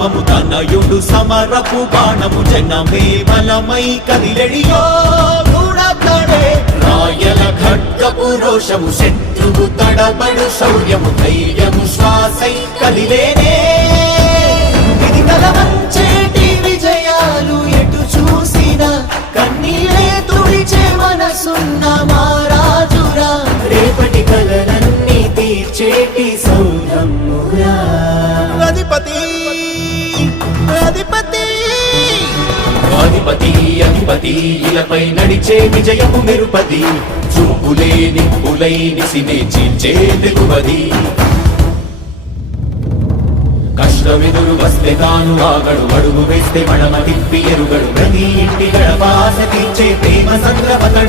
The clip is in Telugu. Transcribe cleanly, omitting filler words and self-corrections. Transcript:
తాండవము తనయుడు సమరపు బాణము జనమే బలమై కదిలెడియో గూఢతడే రాయల ఖడ్గపు రోషము శత్రువు తడబడు శౌర్యము ధైర్యము శ్వాసై కదిలేనే ఇది కలవంచేటి విజయాలు ఎటు చూసిన కన్నీలే తుడిచే మనసున్న మారాజురా రేపటి కలలన్నీ తీర్చేటి సౌధమురా అధిపతి అధిపతి అధిపతి అధిపతి ఇలపై నడిచే విజయము మెరుపది చూపులే నిప్పులై నిసినే చీల్చే తెగువది కష్టమెదురు వస్తే తాను ఆగడు అడుగు వేస్తే మడమ తిప్పి ఎరుగడు ప్రతి ఇంటి గడపాస తీర్చే ప్రేమ సంద్రవతడు